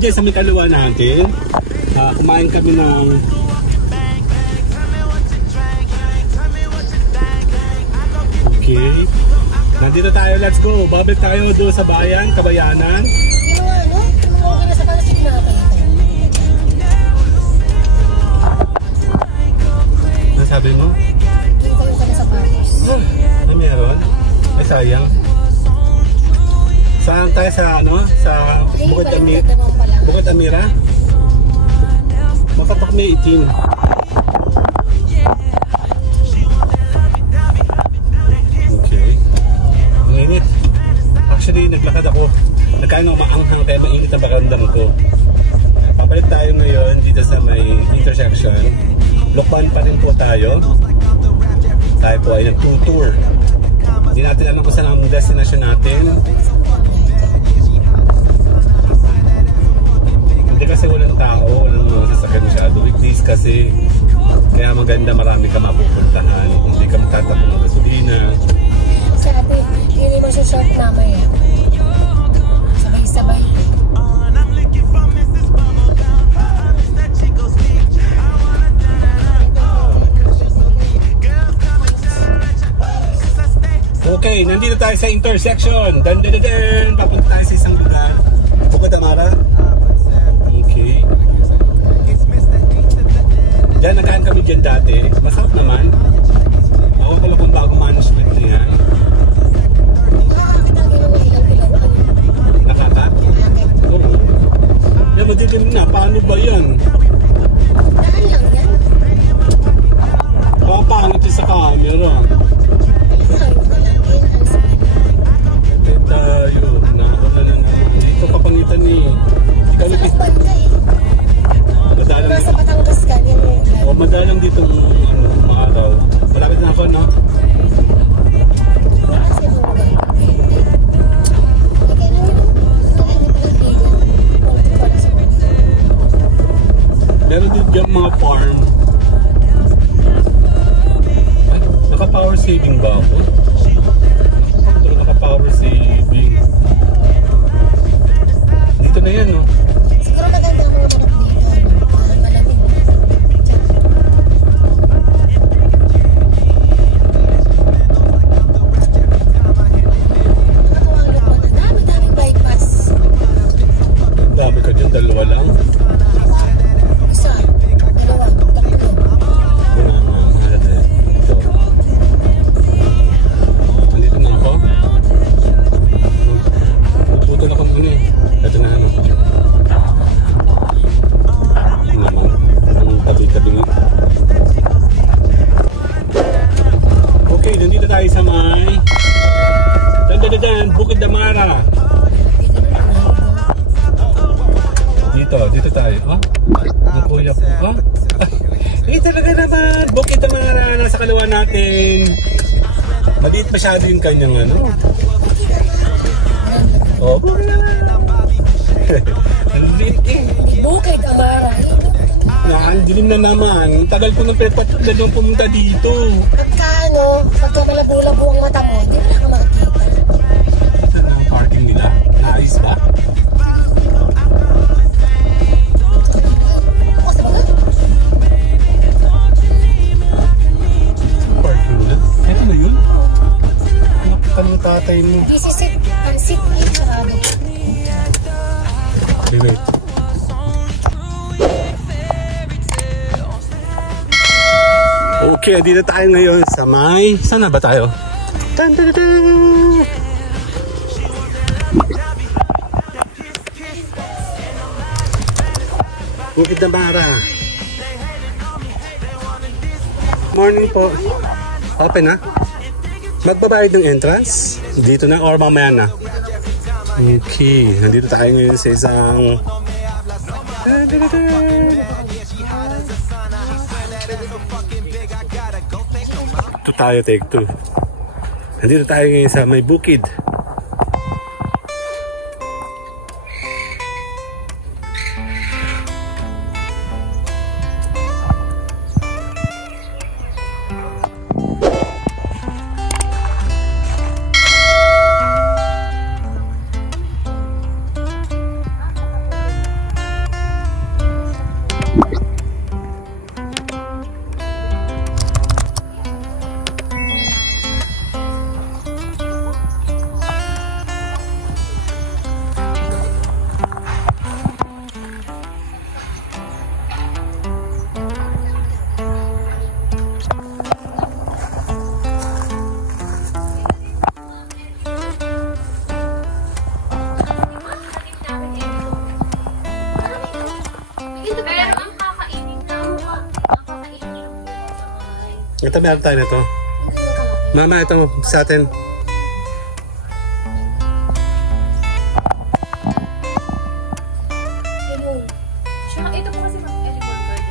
dyan sa may kaliwa natin. Kumain kami ng okay. Nandito tayo, let's go. Babalik tayo doon sa bayan, Kabayanan. Ano sabi mo? Ay, meron? Ay, sayang. Saan tayo sa ano? Sa Bukid Amira? Makapak May 18. Okay. Ang init. Actually, naglakad ako. Nagkain ako maanghang kaya mainit ang bakandang ko. Papalit tayo ngayon dito sa may intersection. Lokban pa rin po tayo. Tayo po ay nag-tour. Hindi natin alam kung saan ang destination natin. Hindi kasi walang tao, walang sasakyan masyado. Weekdays kasi, kaya maganda, marami ka mapupuntahan. Hindi ka magtatapon ng gasolina. Sabi, hindi mo siya short mamaya. Sabay-sabay. Okay, nandito tayo sa intersection. Dan. Papunta tayo sa isang lugar. Bukid Amara. Okay. Diyan, nagkaan kami dyan dati. Masarap naman. Oo, pala kung bago management niya. Nakaka? Oo. Yan, madilim na. Paano ba yan? Daan lang yan. Papangit sa camera. Tayo, nakakala na dito kapangitan ni madalang nasa Batangas ka yan o madalang dito mga araw. Malapit na ako, no? Meron din dyan mga farm. Ay, naka-power saving ba ako? Naka-power saving. Dito na yan, no? Siguro maganda mo dito. Malamig. Dami-daming bypass. Dami ka dyan, dalawa lang. Isa, dalawa, tatlo. Mahal na dito. Nandito na ako. Putol ako ng ito na ano. Naman. Ang tabi-tabi. Okay, nandito tayo sa may Bukid Amara. Dito tayo. Oh, ang kuya po. Oh. Dito talaga naman. Bukid Amara. Nasa kaliwa natin. Maliit masyado yung kanyang ano. Oh, Bukid Amara. Ang liit eh. Bukid Amara. Yan, dilim na naman. Tagal ko nang pinapatulad nung pumunta dito. Pagka malabo-labo ang mata mo, hindi mo na ka makikita. Saan ang parking nila? Naayos ba? Ako sa mga? Parking nila? Ito na yun? Nakita ng tatay mo. Isisit, pansit, ito kami. Wait. Okay, dito tayo ngayon sa may... Saan na ba tayo? Tan -tan -tan! Bukid Amara. Morning po. Open na? Magbabayad ng entrance? Dito na or mamaya na? Okay, nandito tayo ngayon sa isang... Ito tayo, take two. Nandito tayo ngayon sa may bukid. Ito, meron tayo na ito. Mama, ito sa atin. Ito po kasi mag-edible garden.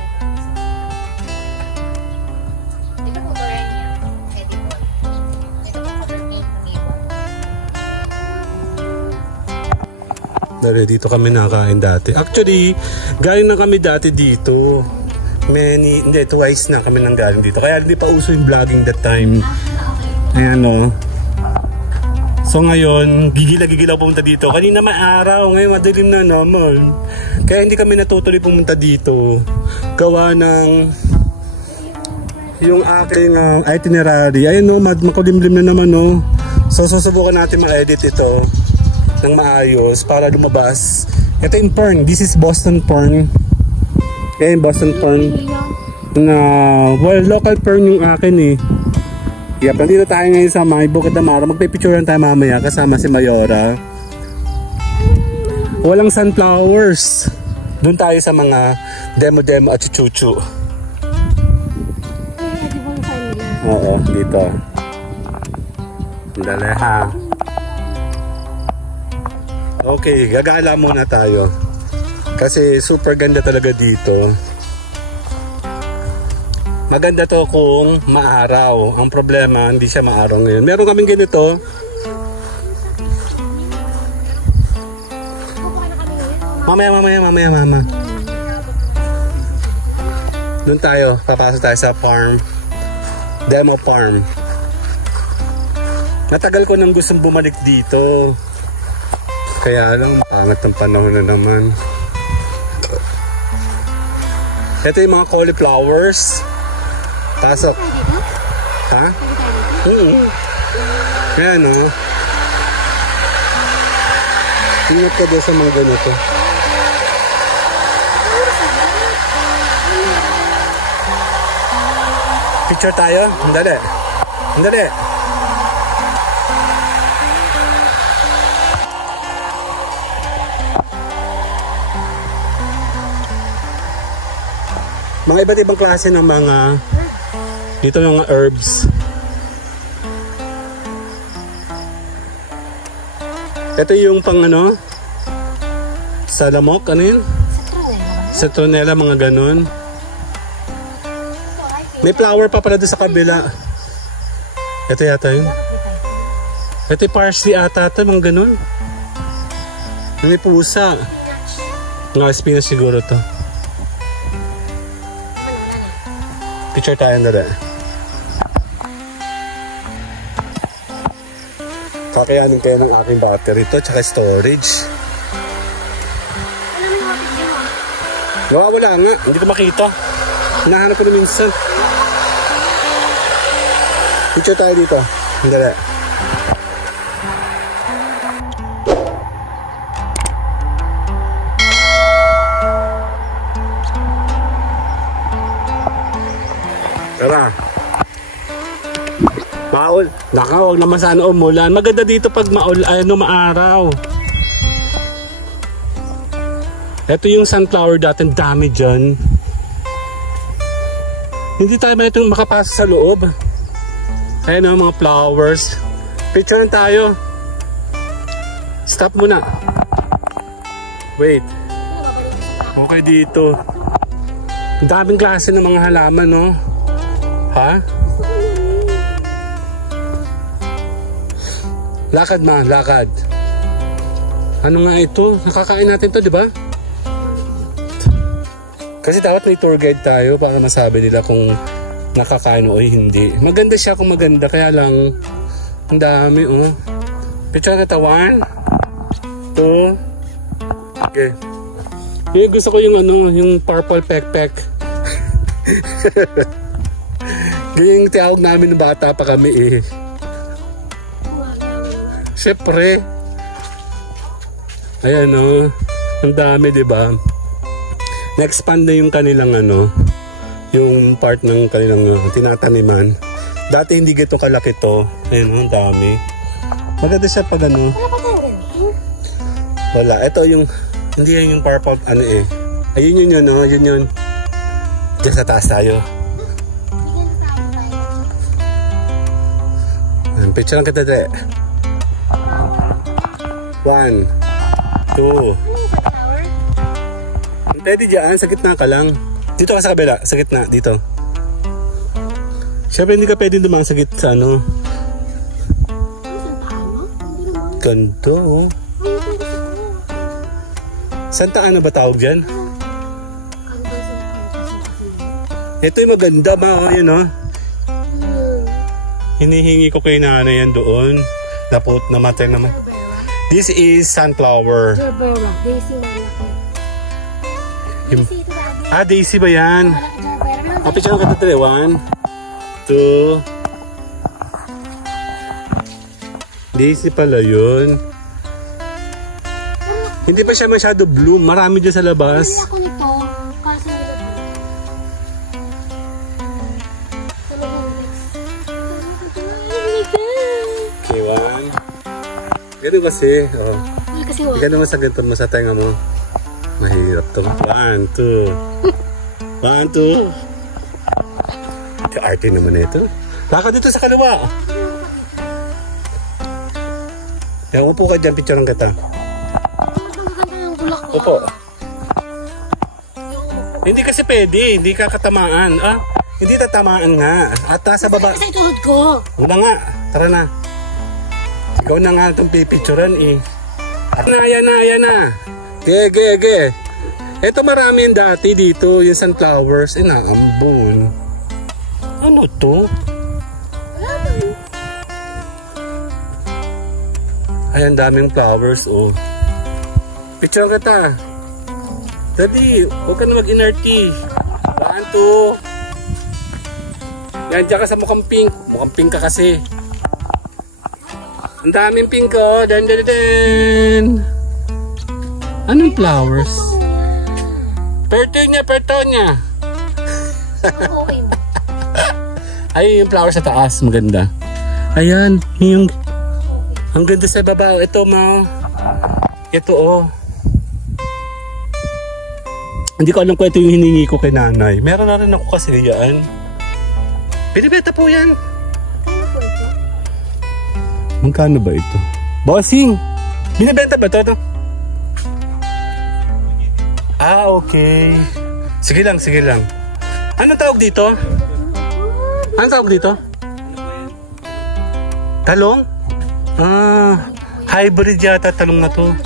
Ito po Torania. Edible. Ito po cover pink neighbor. Dali, dito kami nakain dati. Actually, galing na kami dati dito. Hindi, twice na kami nang galing dito. Kaya hindi pa uso yung vlogging that time. Ayan o. So ngayon, gigila-gigila pumunta dito. Kanina maaraw, ngayon madilim na naman. Kaya hindi kami natutuloy pumunta dito. Gawa ng yung aking itinerary. Ayun o, makulimlim na naman o. So susubukan natin ma-edit ito ng maayos para lumabas. Ito yung Fern. This is Boston Fern. Ayan, Boston Fern. Na, well, local Fern yung akin eh. Yep, nandito tayo ngayon sa may Bukid Amaro. Magpipicturean tayo mamaya kasama si Mayora. Walang sunflowers. Doon tayo sa mga demo-demo at chuchu. Oo, dito. Dali ha. Okay, gagala muna tayo. Kasi super ganda talaga dito. Maganda to kung maaraw. Ang problema, hindi siya maaraw ngayon. Meron kaming ganito. Mamaya. Doon tayo. Papasok tayo sa farm. Demo farm. Natagal ko nang gustong bumalik dito. Kaya lang, pangat ng panahon na naman. Ito yung mga cauliflowers. Pasok. Ha? Ayan o. Ingat ka doon sa mga ganito. Picture tayo? Andali. Andali. Mga iba't ibang klase ng mga dito yung mga herbs. Ito yung pang ano? Salamok, ano yun? Citronella, mga ganun. May flower pa pala doon sa kabila. Ito yata yun. Ito yung parsley ata ito, mga ganun. May pusa. Mga spinach siguro to. Picture tayo na rin. Kakayanin kayo ng aking battery ito, tsaka storage. Wala nga, hindi ko makita. Hinahanap ko na minsan. Picture tayo dito. Hindi. Tara. Baul. Naka, huwag naman sana umulan. Maganda dito pag maaraw. Ito yung sunflower dati. Dami dyan. Hindi tayo ba itong makapasok sa loob? Ayan o, mga flowers. Picture tayo. Stop muna. Wait. Okay dito. Daming klase ng mga halaman, no? Ha? Lakad ma, lakad. Ano nga ito? Nakakain natin to, di ba? Kasi dapat may tour guide tayo para masabi nila kung nakakain o hindi. Maganda siya kung maganda, kaya lang ang dami, oh. Picture na tawan. 2. Okay. Yung gusto ko yung ano, yung purple pek-pek. Ganyan yung tiyawag namin ng bata pa kami eh. Siyempre. Ayan o. Ang dami, diba? Na-expand na yung kanilang ano, yung part ng kanilang tinataniman. Dati hindi gito kalaki to. Ayan o, ang dami. Maganda siya pag ano. Wala. Ito yung, hindi yan yung purple ano eh. Ayun yun yun o. Yun yun. Diyan sa taas tayo. Picture lang kita, Dre. 1, 2. Flower? Pwede dyan, sa gitna ka lang. Dito ka sa kabila, sa gitna, dito. Siyempre hindi ka pwede dumaan sa gitna, sa ano. Ganto, oh. Santa Ana ba tawag dyan? Ito yung maganda ba, oh, yun, oh. Hinihingi ko kay nanay yan doon. Namatay naman. This is sunflower. Gerbera, Daisy malaki. Daisy, ito ba? Daisy ba yan? Gerbera. Picture ka ito, 1, 2. Daisy pala yun. Hindi pa siya masyado bloom. Marami dyan sa labas. Hindi ako nito. Kaso nila po. Okay, 1. Ganun kasi. Oh. Kasi Hindi ka naman sa ganito mo sa tenga mo. Mahirap to. 1, 2. 1, 2. Arte naman ito. Lakad dito sa kaliwa. Yan, upo ka dyan. Picture lang kita. Upo. Hindi kasi pwede. Hindi ka katamaan. Hindi tatamaan nga. At sa baba. Kasi tulad ko. Una nga. Tara na. Ikaw na nga itong pipicturan eh. Ayan na. Ge. Ito marami yung dati dito. Yung sunflowers. Inaambon. Ano to? Ayan, daming flowers, oh. Picture kita. Daddy, huwag ka na mag-inerty. 1, 2. Yan, dyan ka sa mukhang pink. Mukhang pink ka kasi. Ang daming pink, oh. Dan. Anong flowers? Pertonia. Okay mo. Ay, yung flowers sa taas. Maganda. Ayan, yung... Ang ganda sa baba. Ito, Mau. Ito, oh. Hindi ko alam kung ito yung hiningi ko kay nanay. Meron na rin ako kasi yan. Binibenta po yan. Kaya po ito? Magkano ba ito? Bossing! Binibenta ba ito? Okay. Sige lang. Anong tawag dito? Talong? Hybrid yata talong na to.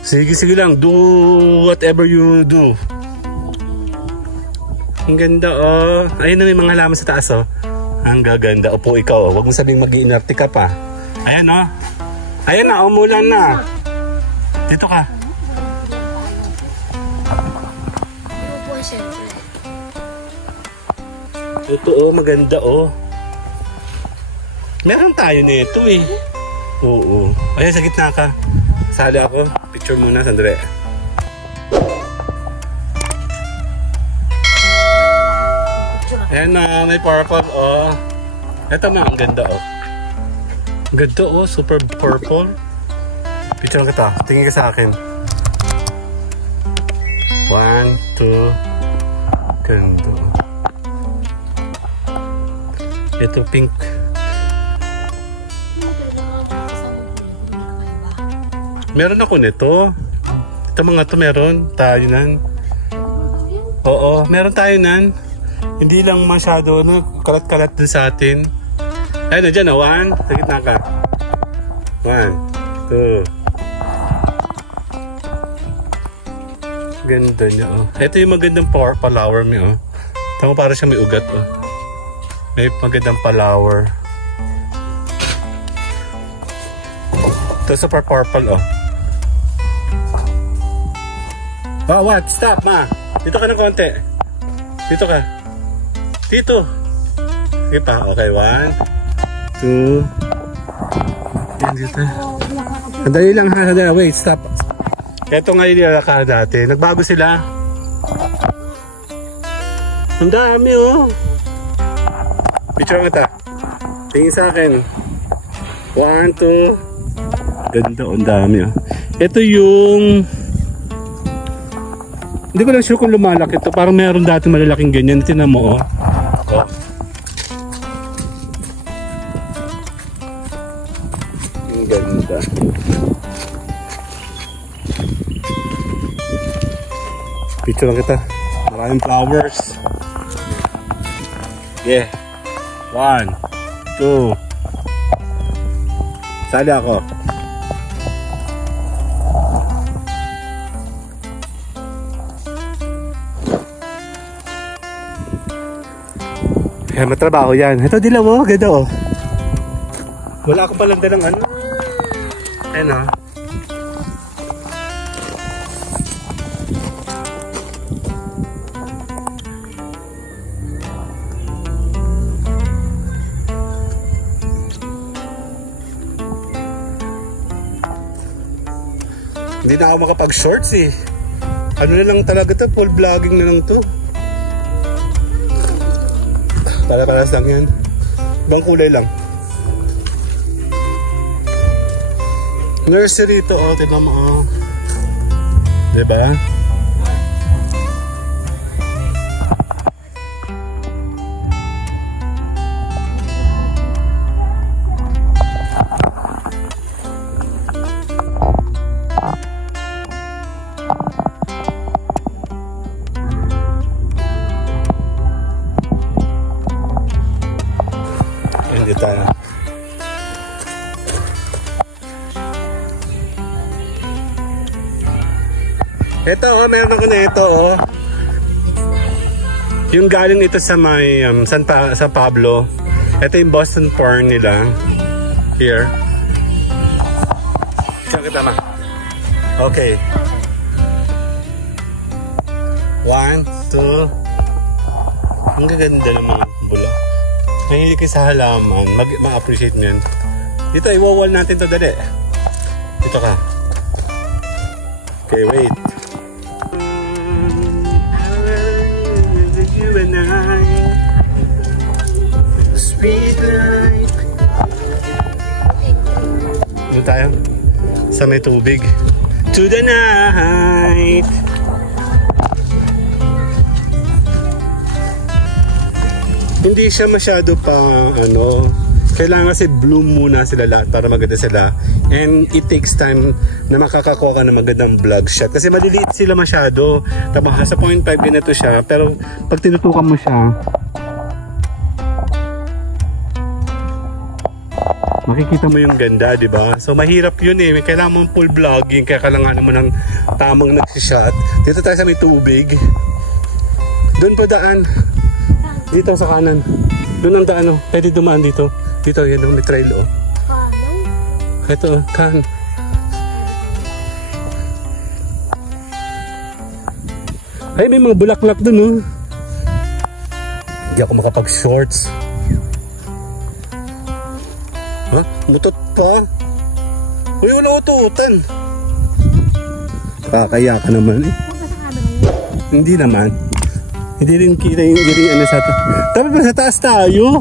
Sige lang. Do whatever you do. Ang ganda, oh. Ayun na may mga halaman sa taas, oh. Ang gaganda. Upo ikaw, oh. Huwag mo sabing mag-iinerte ka pa. Ayan, oh. Ayan na, umulan na. Dito ka. Ano po, syempre. Ito, oh. Maganda, oh. Meron tayo nito, eh. Oo. Ayan, sa gitna ka. Sali ako. Picture muna, Sandre. Ayan na, may purple, oh. Ito na, ang ganda, oh. Ang ganda, oh. Super purple. Picture kita. Tingin ka sa akin. 1, 2. Ganda, oh. Ito, pink. Meron ako nito. Ito mga to meron. Tayo nan. Oo, meron tayo nan. Hindi lang masyado kalat-kalat din sa atin. Ayun na dyan, 1. Sa gitna ka. 1, 2. Ganda niya, oh. Ito yung magandang flower mo, oh. Tama, para siya may ugat, oh. May magandang flower. Ito super purple, oh. Oh, what? Stop, ma. Dito ka ng konti. Dito ka. Dito. Sige pa. Okay, 1, 2. Yan, dito. Sandali lang, ha. Sandali. Wait, stop. Ito nga yung nilaka dati. Nagbago sila. Ang dami, oh. Picture kita. Tingin sa akin. 1, 2. Ganda, ang dami, oh. Ito yung... Hindi ko lang sure kung lumalaki ito. Parang meron dati malalaking ganyan. Tinan mo, oh. Picture lang kita. Maraming flowers. Yeah. 1, 2. Sali ako. Eh, matrabaho yan. Ito dilaw oh. Ganda oh. Wala akong palang dalang ano. Ayun oh. Hindi na ako makapag-shorts eh. Ano na lang talaga to, full vlogging na lang to. Para-paras lang yan. Ibang kulay lang. Nursery to oh, tignan mo oh. Diba? Hindi tayo. Ito oh, meron ako na ito oh. Yung galing ito sa may San Pablo. Ito yung Boston Fern nila. Here. Saan kita ma? Okay. 1, 2. Ang gaganda ng mga bulak. Mahilig kayo sa halaman. Ma-appreciate nyo yan. Dito, iwawall natin to dali. Dito ka. Okay, wait. You and I, sweet life. Dito tayo. Sa may tubig. To the night. Hindi siya masyado pa ano, kailangan kasi bloom muna sila lahat para maganda sila, and it takes time na makakakuha ka ng magandang vlog shot kasi maliliit sila masyado. Tapos sa 0.5 ganito siya, pero pag tinutukan mo siya makikita mo yung ganda, di ba? So mahirap yun eh, kailangan mo full vlogging, kaya kailangan mo ng tamang nagsishot. Dito tayo sa may tubig, doon pa daan. Dito sa kanan. Doon ang daan oh. Pwede dumaan dito. Dito yan oh, may trail oh. Kanan? Ito oh, kan. Ay, may mga bulaklak doon oh. Hindi ako makapag-shorts. Huh? Mutot pa. Uy, wala ututan. Kakaya ka naman eh. Hindi naman. Hindi rin kita yung ano sa taas. Dapat ba sa taas tayo?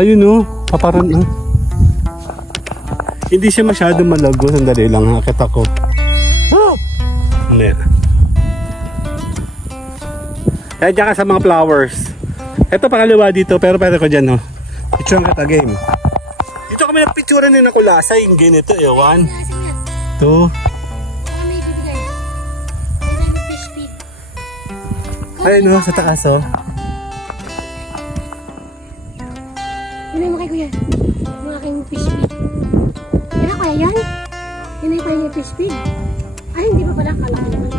Ayun o, paparan ah. Hindi siya masyado malago. Sandali lang, hakit ako. Hindi. Kaya dyan ka sa mga flowers. Ito pakaliwa dito, pero pwede ko dyan o. Picture kita game. Dito kami nagpicturean din ako lasa. Yung ganito eh. 1, 2. Ayun o, sa taas o. Yun ay mga kuya. Mga aking fish feed. Yan na kaya yan? Yun ay kaya yung fish feed. Ay, hindi pa pala. Kala ko naman.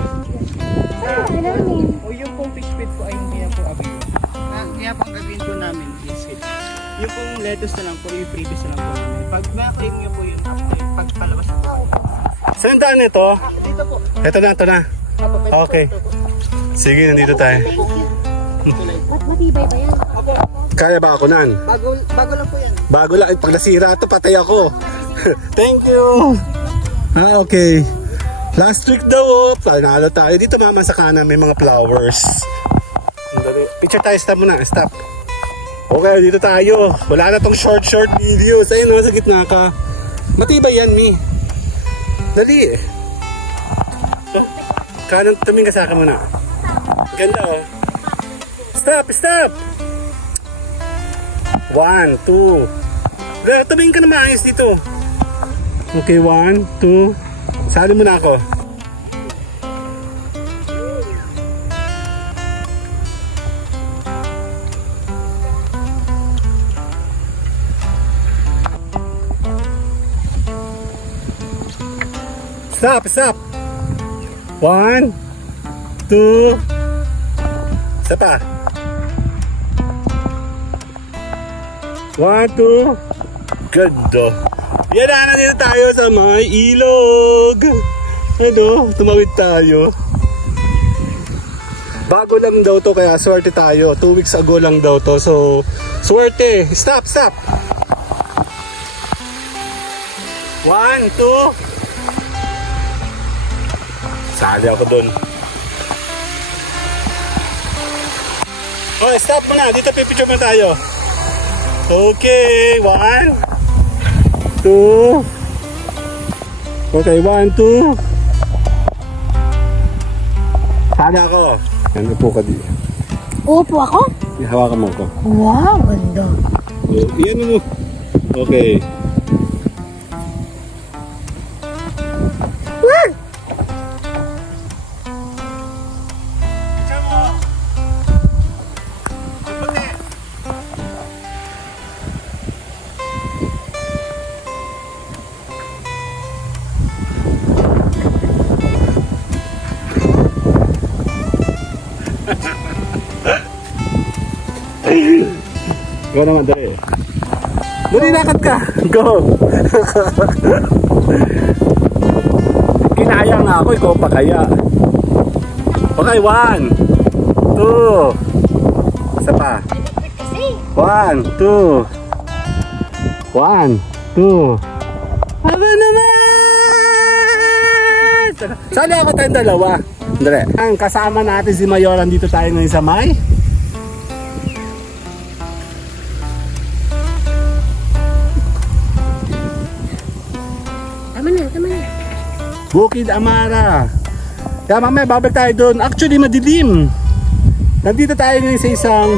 Saan ba namin? O yung pong fish feed po ay hindi na po available. Kaya pong gagawin po namin is yung pong lettuce na lang po, yung previous na lang po namin. Pag ma-claim nyo po yun, pagpalabas na po. Saan daan ito? Dito po. Ito na, ito na. Okay. Sige, nandito tayo. Ba't matibay ba yan? Kaya ba ako nan? Bago lang po yan. Bago lang. Pag nasira ito, patay ako. Thank you. Ah, okay. Last week daw, panalo tayo. Dito mama sa kanan, may mga flowers. Picture tayo, stop muna. Stop. Okay, dito tayo. Wala na tong short videos. Ayun o, sa gitna ka. Matibay yan, Mi. Dali eh. Kanan, tumingin ka sa akin muna. Ganda oh. Stop, stop. 1, 2. Tumingin ka na maayos dito. Okay, 1, 2. Sali mo na ako. Stop, stop. 1, 2. Isa pa. 1, 2. Ganda. Yan na, nandito tayo sa may ilog. Ano, tumawid tayo. Bago lang daw to, kaya swerte tayo. 2 weeks ago lang daw to. So, swerte. Stop, stop. 1, 2. Sali ako dun. Okay, stop mo na. Dito pipicture mo tayo. Okay, 1, 2. Okay, 1, 2. Sali ako. Yan, upo ka dito. Upo ako? Hawakan mo ko. Wow, ganda. Iyan mo. Okay. Go naman, dali. Dali, lakad ka. Go. Kinaya nga ako, ikaw pa kaya. Okay, 1, 2. Isa pa. 1, 2. 1, 2. Aba naman! Sali ako tayong dalawa. Dali. Ang kasama natin si Mayoran, dito tayo ngayon sa may Bukid Amara. Kaya mamaya babalik tayo doon. Actually madilim. Nandito tayo ngayon sa isang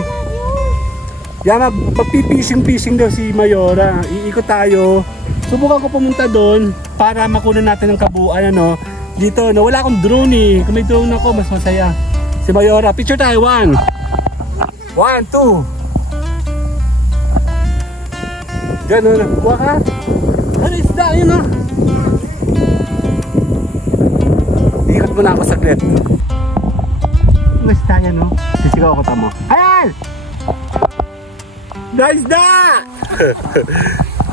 magpipishing daw si Mayora. Iikot tayo. Subukan ko pumunta doon para makunan natin ang kabuuan ano. Dito no, wala akong drone eh. Kung may drone ako mas masaya. Si Mayora, picture tayo. 1, 1, 2. Gano'n. Kuha ka. Ano isda yun oh. Ikot mo na ako saglit. Mas tayo no? Sisigaw ako tamo. Ayan! Nice da!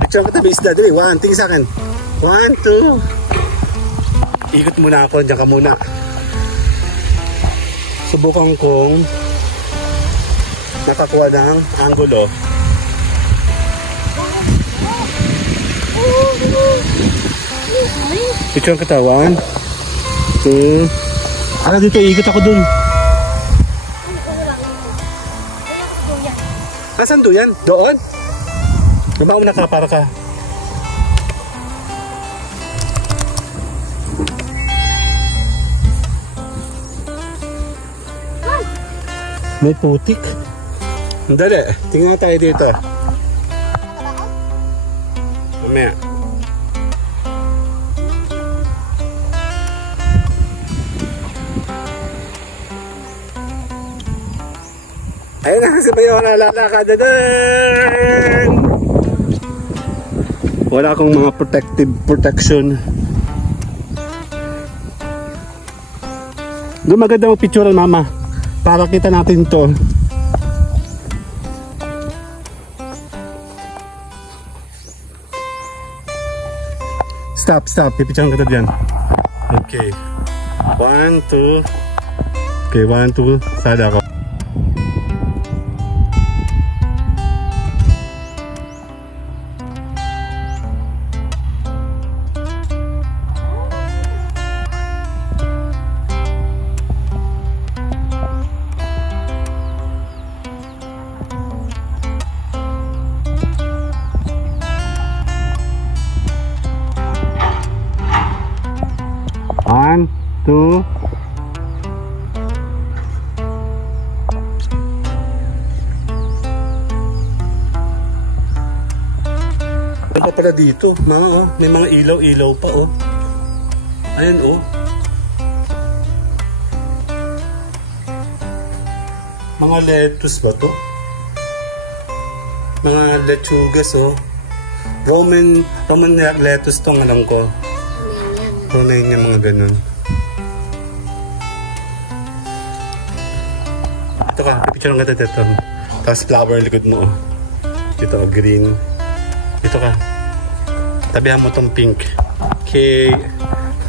Picture ko tabi isda. Dili, 1, tingin sa akin. 1, 2. Ikot muna ako, dyan ka muna. Subukan kong nakakuha ng angulo. Picture kita, 1, 2. Ano dito, ikot ako dun. Nasaan to yan? Doon? Lumauna ka para ka. May putik. Dali, tingnan tayo dito. Mamaya. Ayun na kasi bayo na lalakad na din. Wala akong mga protection. Doon maganda mo picturean mama para kita natin to. Stop, pipicturean kita dyan. Okay, 1, 2. Okay, 1, 2. Sada ako. One, two. Ano pa pala dito? Mama oh, may mga ilaw-ilaw pa oh. Ayan oh. Mga lettuce ba to? Mga lechugas oh. Roman lettuce tong alam ko. Romanian mga ganun. Ito ka, picture ng ganda dito. Tapos flower likod mo oh. Dito oh, green. Dito ka. Tabihan mo tong pink. Okay.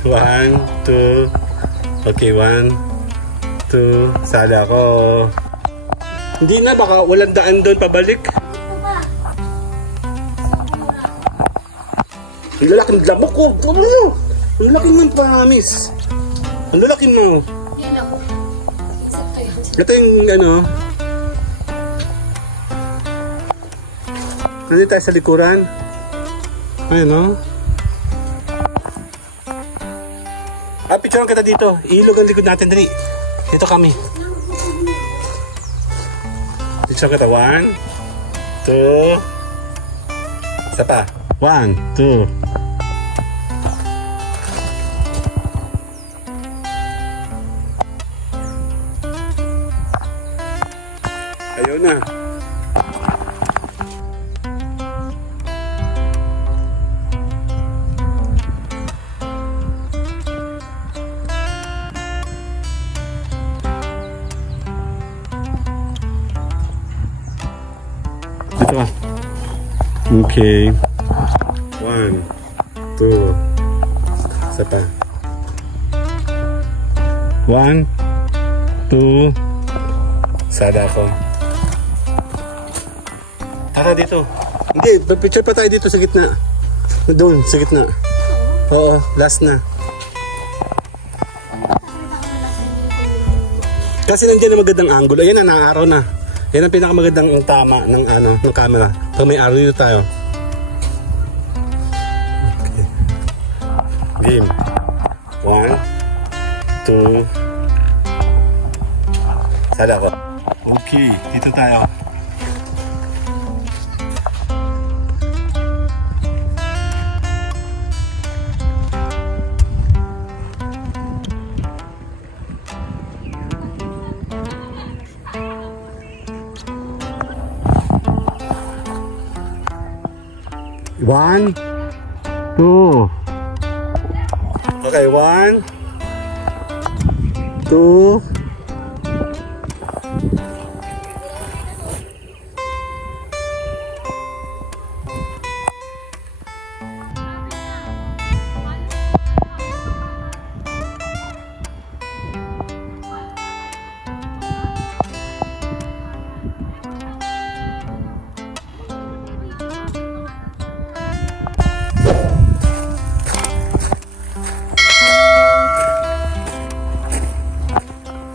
1, 2. Okay, 1, 2. Sali ako. Hindi na, baka walang daan doon pabalik. Ang lalaking lamok ko. Ang laki mo, promise. Ang lalaki mo. Yan ako. Ito yung ano. Nandito tayo sa likuran. Ayan o. Picturean kita dito. Ilog ang likod natin. Dali. Dito kami. Picture kita. 1, 2. Isa pa. 1, 2. Ayaw na. Dito ka. Okay. 1, 2. Isa pa. 1, 2. Sada ako. Tara dito. Hindi, picture pa tayo dito sa gitna. Doon, sa gitna. Oo, last na. Kasi nandiyan na magandang angulo. Ayan na, naaraw na. Yan ang pinakamagandang tama ng ano, ng camera. Pag may araw dito tayo. Okay. Game. 1, 2. Sada ako. Okay, dito tayo. One, 2. Okay, 1, 2.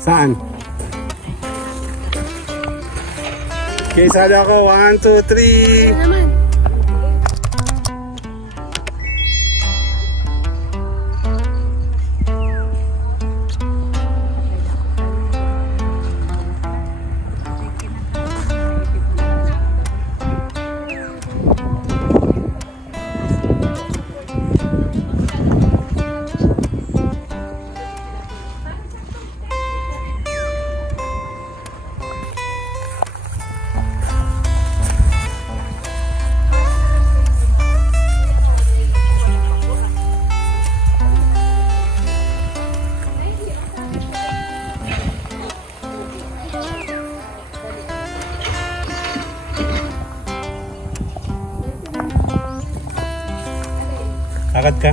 Saan? Okay, sada ako. 1, 2, 3. Naman. Lakad ka.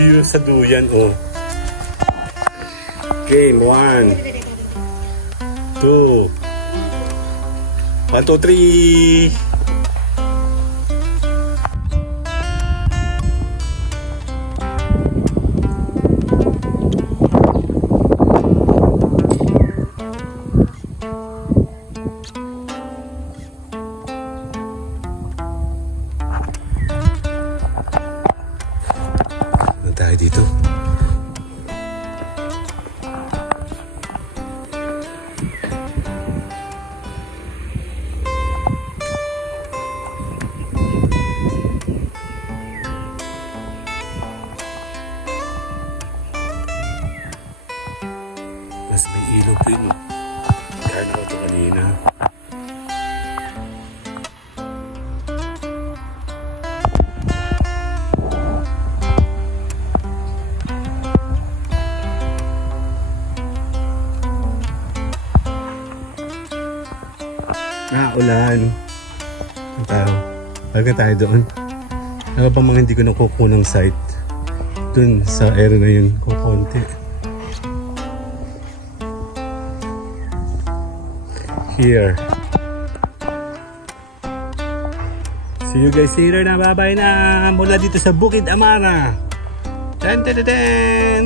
view sa duyan, oh. Game 1, 2, 1, 2, 3. Tayo dito. Mas may ilog din, no? Kaya na ko ito kanina. Ulan. Baga tayo doon. Ano pa mga hindi ko nakukunang site dun sa area na yun kukunti. Here. See you guys later na. Bye-bye na mula dito sa Bukid Amara. Dan dan dan.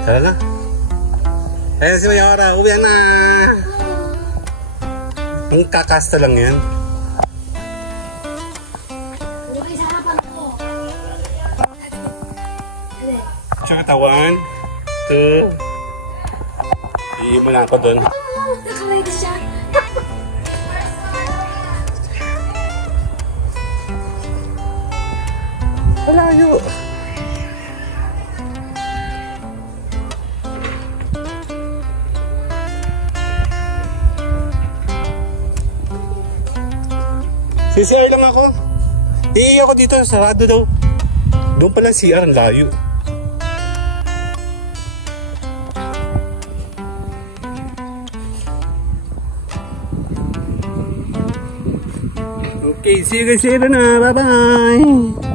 Tara na. Ayan si Mayora, uwi na. Ang kakasta lang yan. Ano kayo sa harapan ko? Tsaka 1, 2. Iiwan na ako doon. Nakaredy siya. Malayo. CR lang ako. Ako dito, sarado daw. Doon pala CR, ang layo. Okay, see you guys later na. Bye-bye.